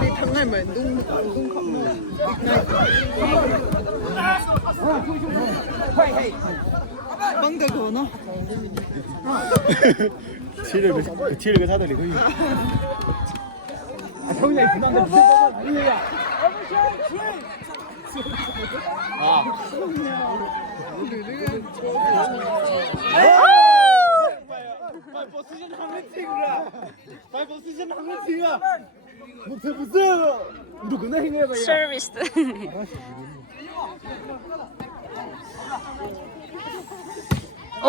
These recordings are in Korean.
đi thằng này mà đung không băng cái cổ nó 치를 그 사다리 거기. 형님 그만 좀 이거야. Vai position hamlet팅이라. Vai position hamlet팅아. 무슨 누구나 행해 봐. Service. 오!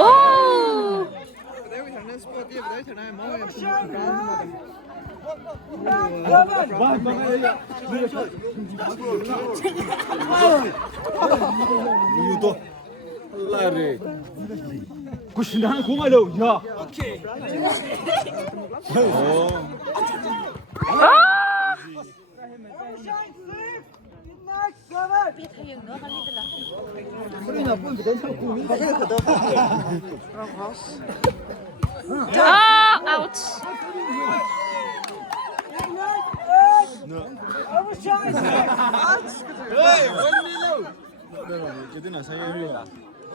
đấy thằng này sport tiếp đấy thằng này máu em 이유도 라레. 구신한 공하려. 야. 오케이. 아, 아웃. Kita nak saya ni.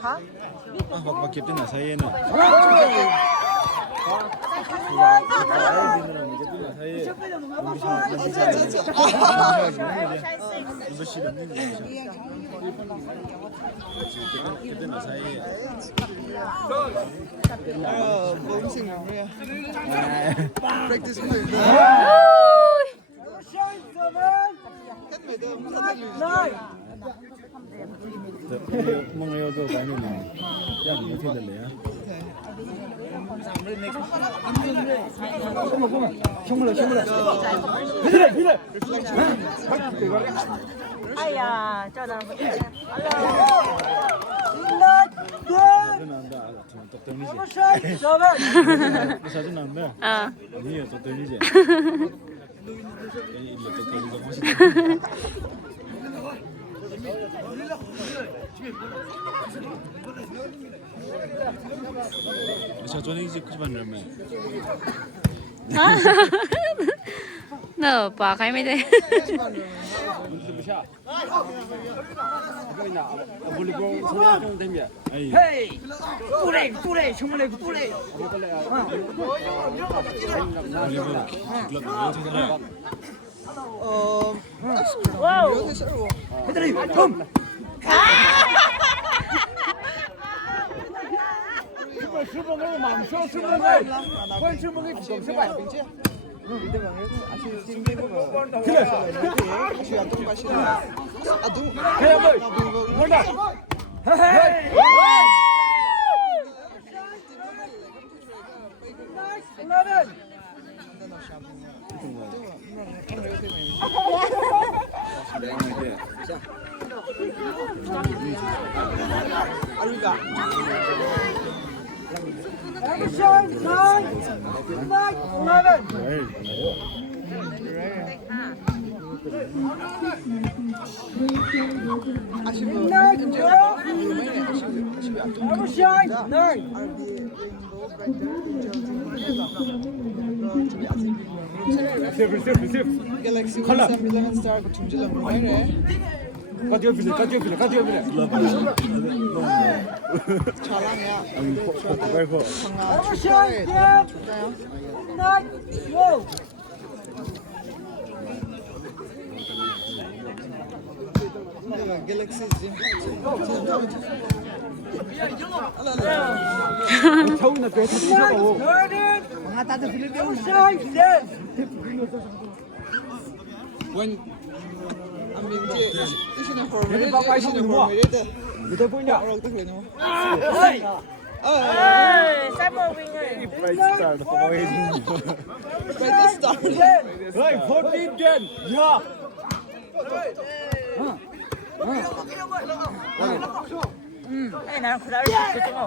Ha? Apa kita nak saya ni? bốn sinh rồi practice mày hết mày đâu không thật Mong yêu tôi cái này. Ya ni thế được đấy. 아야, 저는 사진 나온다. 아. 아니요, 또 들리지. 저는 이제 그만 넣으면. 너 봐, 가면 돼. 헤이. 뚜레 정말 뚜레 와우 thế sợ 얘들아 좀 스봉을 맘써 스봉을 권스봉이 sẽ phải bình chứ đi vào đấy anh xin cái anh xin ăn bánh xin à đúng arriba Galaxy Sam 11 star của chúng chỉ là mấy đấy. Có tiêu phí. Chào lắm nha. Quay khổ. Thằng chơi Galaxy gì? 차우나 배 타고. When I mean, this is a horror. 밑에 보이냐? 쌀먹 윙을. 브라이트 스타트. 어이, 14 야. 아니, 나랑 그다음에 그거.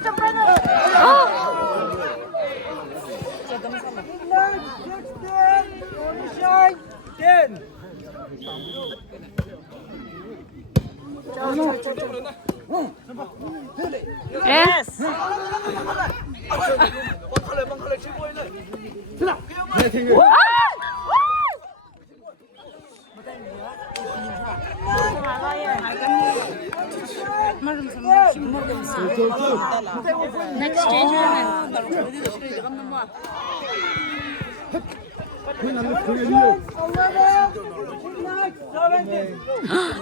저 빨리. Yes. Next change room.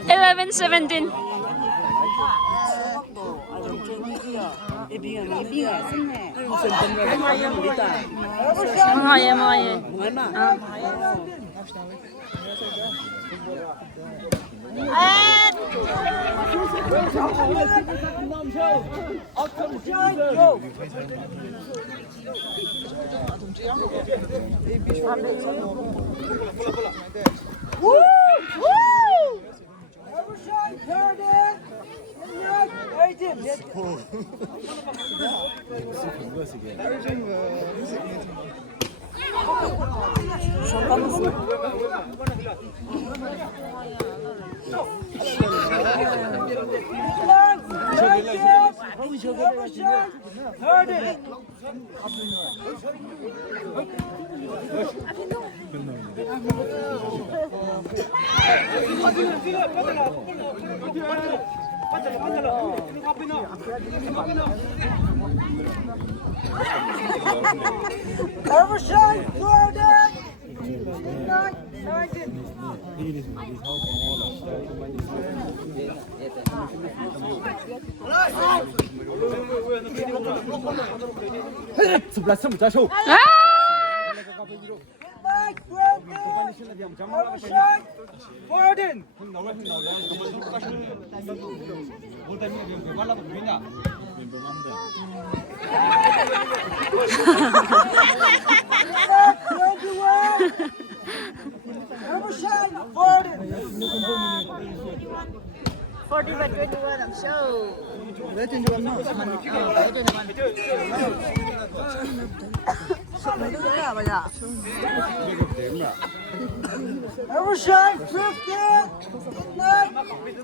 11-17. Mga. Sebelah sebelah show. Evershine 15,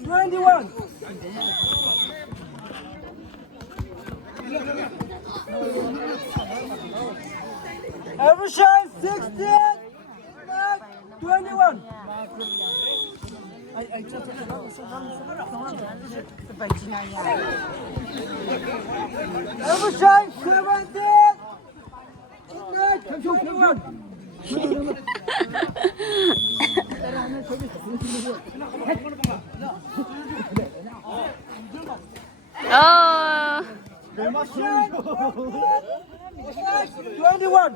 21. Evershine 16, 21. Evershine 17, 21. Oh. 21.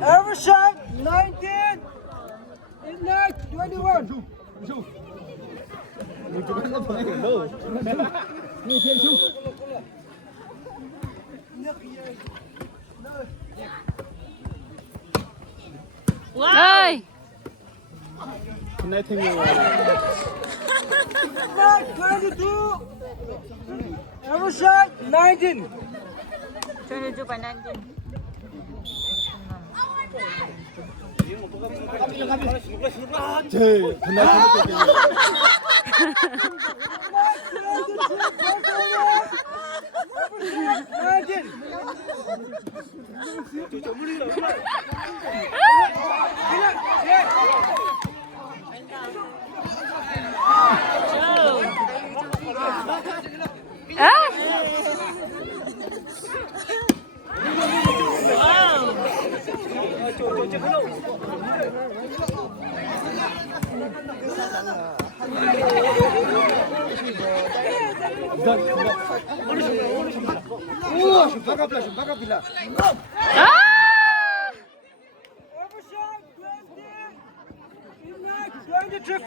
Evershine 19, 21. Hey. 22. Evershine 19. 22 by 19.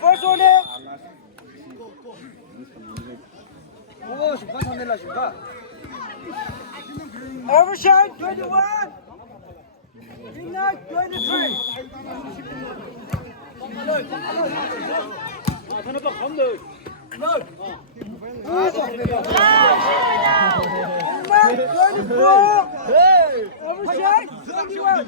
First on it. Evershine 21. Midnight 23. Every shot, 21.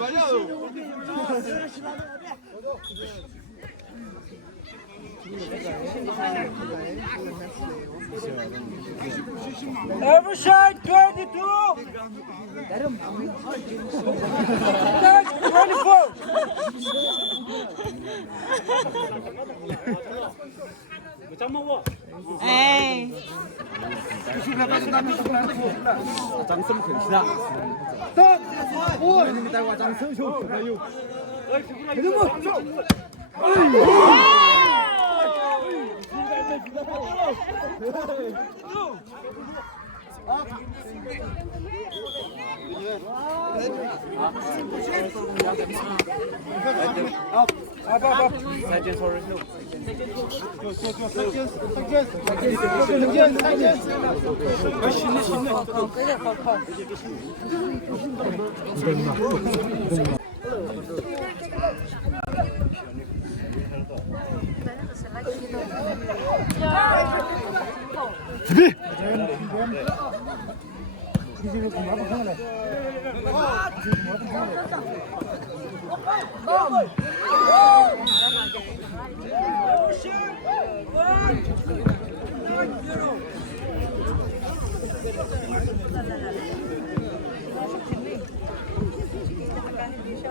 Every shot, 22. Next, 24. 에이.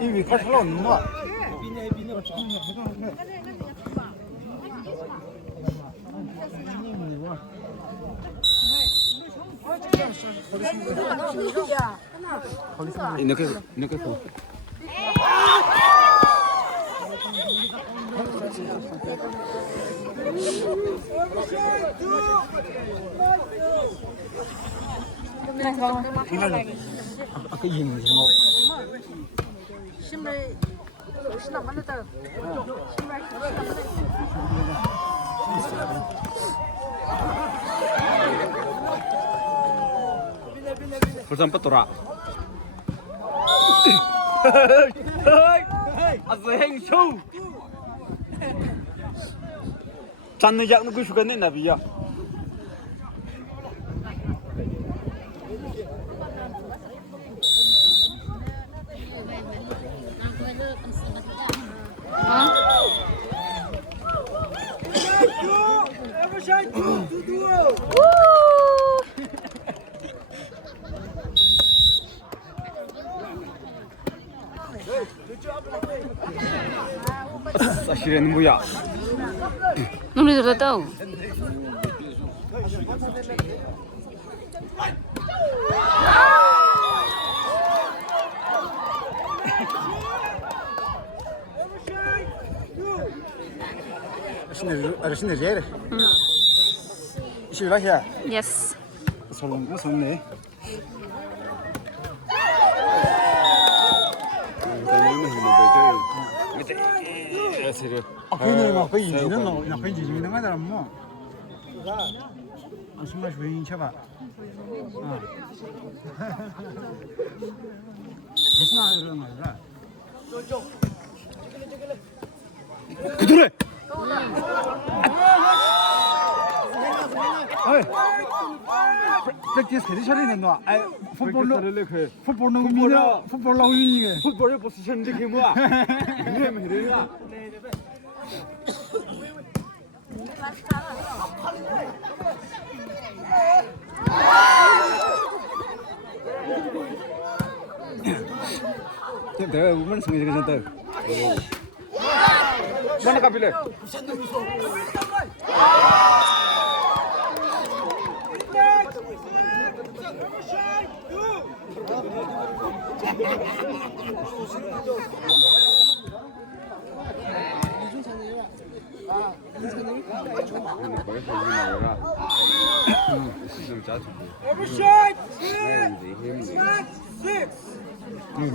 이미 칼 없는 거야. 이렇게 고. 아까 이행을 뭐. 벌써 안 빠더라. 행쇼. 짠느 작는 그 슈가 냈나 비야. Every shot, 2-2. 사실은 뭐야? Nulis udah tahu. Arsene rer. Skylla her. Yes. Sånn ned. 아까는 막 거의 인지는 너, 나 거의 인지는 거다 뭐. 아 정말 조용히 쳐봐. 아. 무슨 말을 하는 거야? 그들에. 어이. 프랙티스 계속 처리는 너. 아, 풋볼로 미나, 풋볼로 위닝에. 풋볼의 포지션 이게 뭐야? 이래면 이래야. 내가 우먼 성이 괜찮다. mana kapile?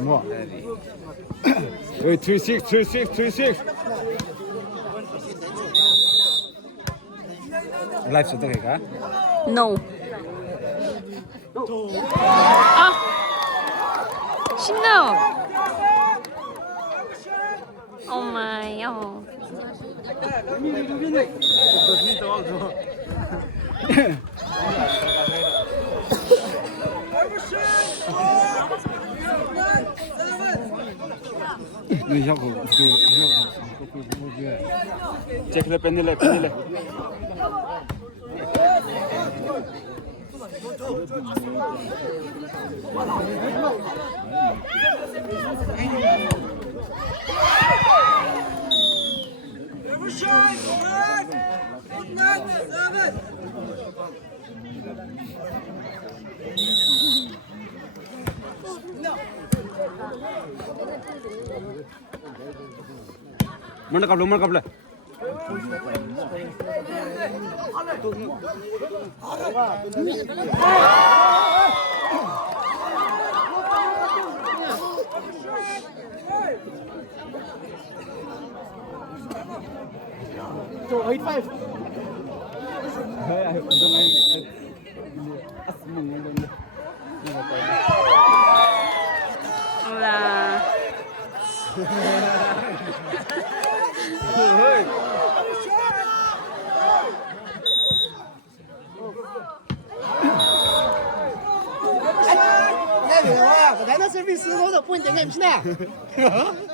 뭐? 여기 2-6 라이프 어떻게 가? No. 아! 신나! Oh my, oh. 那小狗，这个本地来。मन कपले Hola. Ganhar serviço não dá ponto nem precisa. Oh.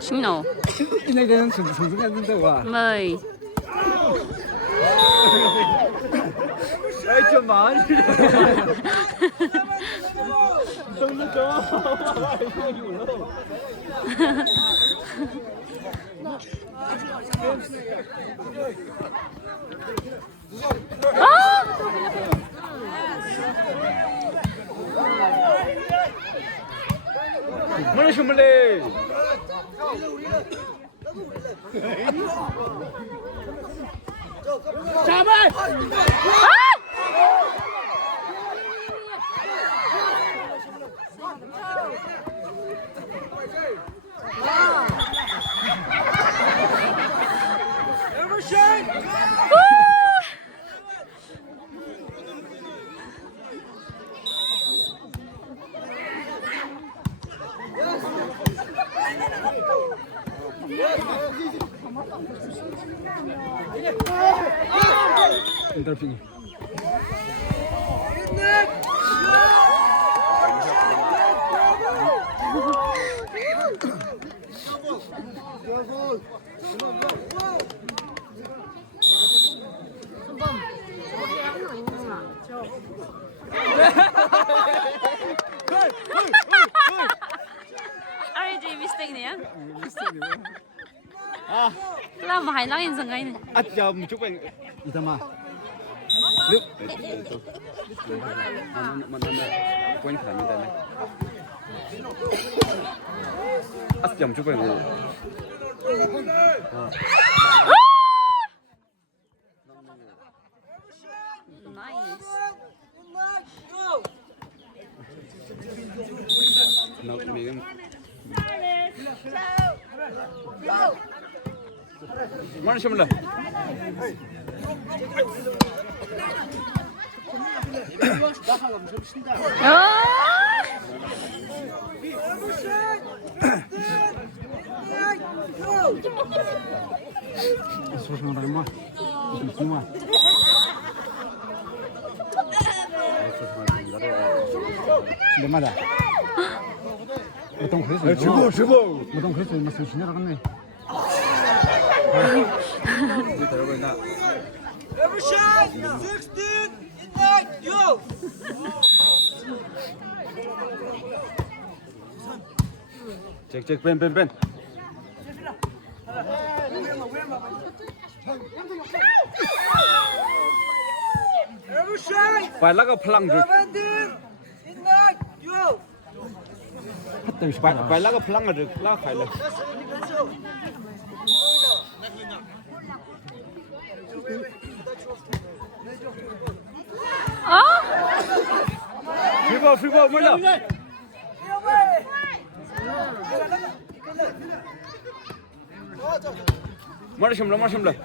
신노. 이내는 승승했는데 와. 뭐이. 아이 좀 많이. 뭐래 shum을래? 엔돌핀이. RJ mistake. respect nè. Là mà hay nói gì ngay này. giờ một chút anh mà lúc quên khả năng này giờ một chút anh Nice. nó mình Mana siapa dah? Слушай, нормально. Снимай. Mana? Betul kerja. Cuba. Betul kerja masih sini orang ni. Every shot, 16, ignite, yo! Cek, pen. Every shot, Phải là cái phăng rồi. 17, ignite, yo! Phải là cái phăng rồi, là phải là. Free ball, mới nào. Mari xem lại.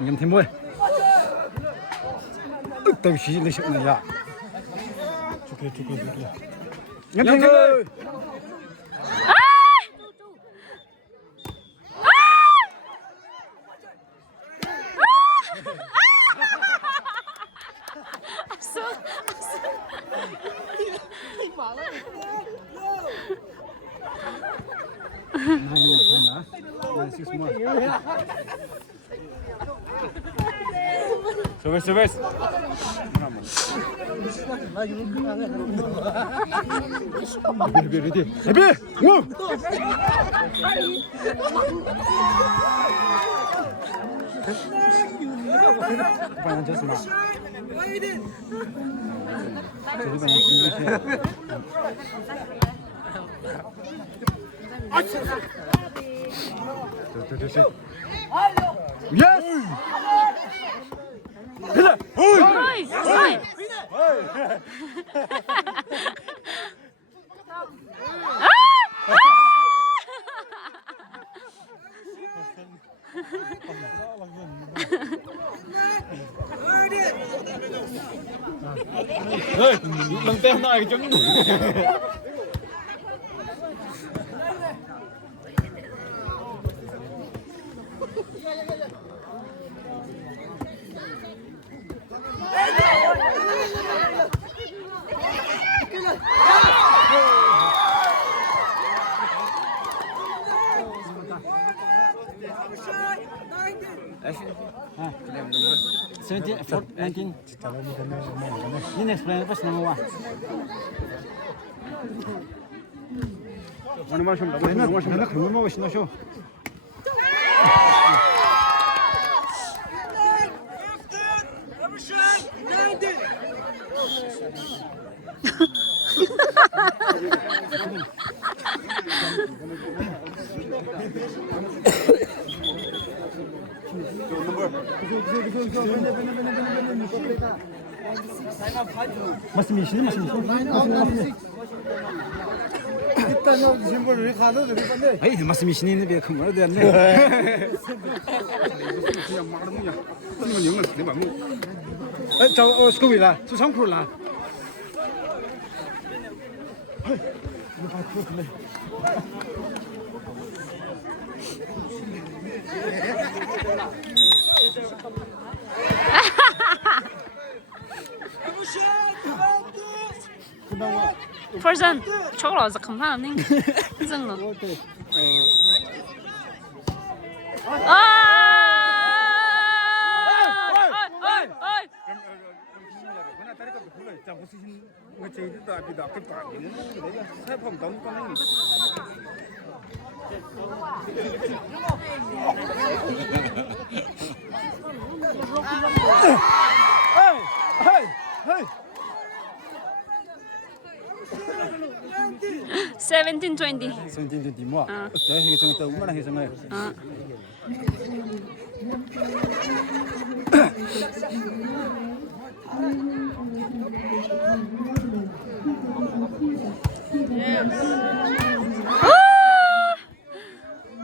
Nhầm thêm môi. Tôi chỉ lấy sự này à. Chụp. Nhầm thêm môi. Service. Ready. Move. Banyak just ma. Jadi banyak Tuh. Yes. Ôi. Ê, lần tên này chúng. Seventeen, 19. Ini next plan pas nama wah. Mana macam dah? Mana kau mau sih nak show? Every shot, 90! Masih misi. 일단 짐벌을 가도 되는 건데. Ay, masih misi ni biar kamu ada ni. Yang mana ni ya? Ini yang mana? Ni mana? Jauh sekolah lah, susah pun lah. Every shot, 20! Person, chỗ nào giờ không phải nên dừng rồi. 자 무슨 뭐 제일도 앞이다 그 빠지는 내가 사품 너무 꺼내니 헤이 17-20. 선진진 디모 어때 이게 좀 또 얼마나 해서 뭐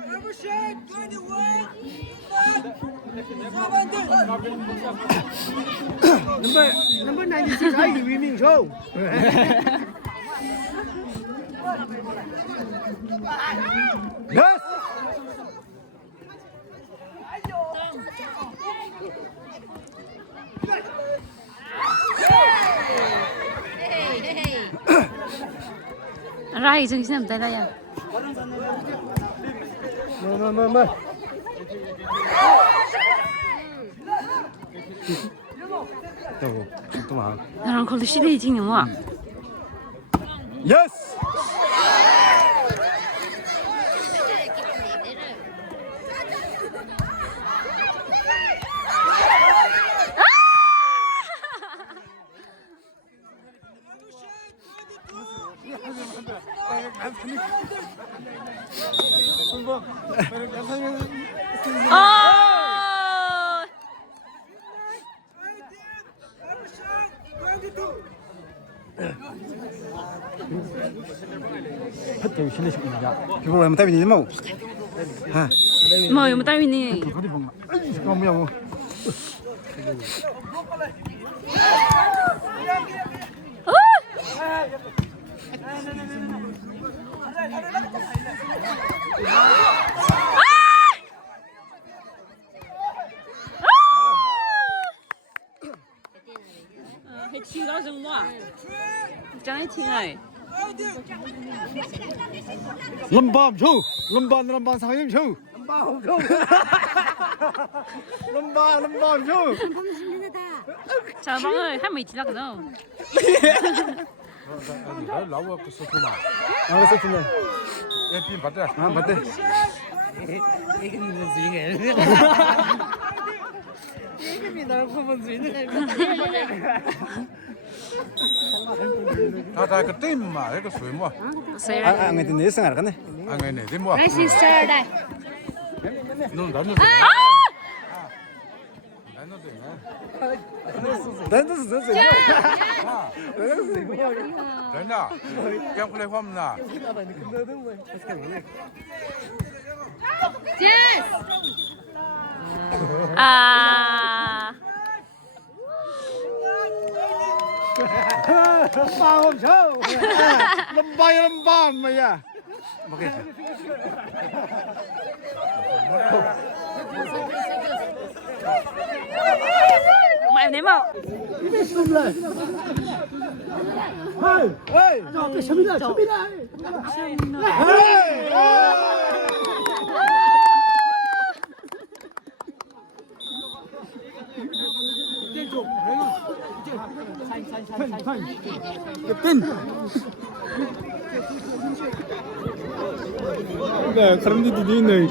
Revolution 21. Number 96 ai thì Huy Minh Châu. yes Rai 저기 있으면 되나요? 뭐 저거 잠깐만 나랑 걸로 시대이 지금 뭐? yes 아! 하트 신내시군요 그걸 하면 답이 되는 뭐 뭐, 이거 따위니. 어디 보면 잠깐만 뭐야 뭐 hay chiêu đó dừng quá. Chẳng hay chiêu này. lâm bam 상임 주 lâm 주 자, 방을 할머니 지나가 너.老个是不嘛？ 알았어 준비也比不得。 아 맞대他在个对嘛，那个水嘛， 谁 아 来？ 안 했는데 예상 알았네 俺那对嘛， sister 来。弄咱那对，咱那对呢， 난도 썼어 真的，要不来我们呐， 아. lâm không sao lâm bam mày à Mày em nếm không? hey Cái chấm lại. tin 그래 그런 데도 있네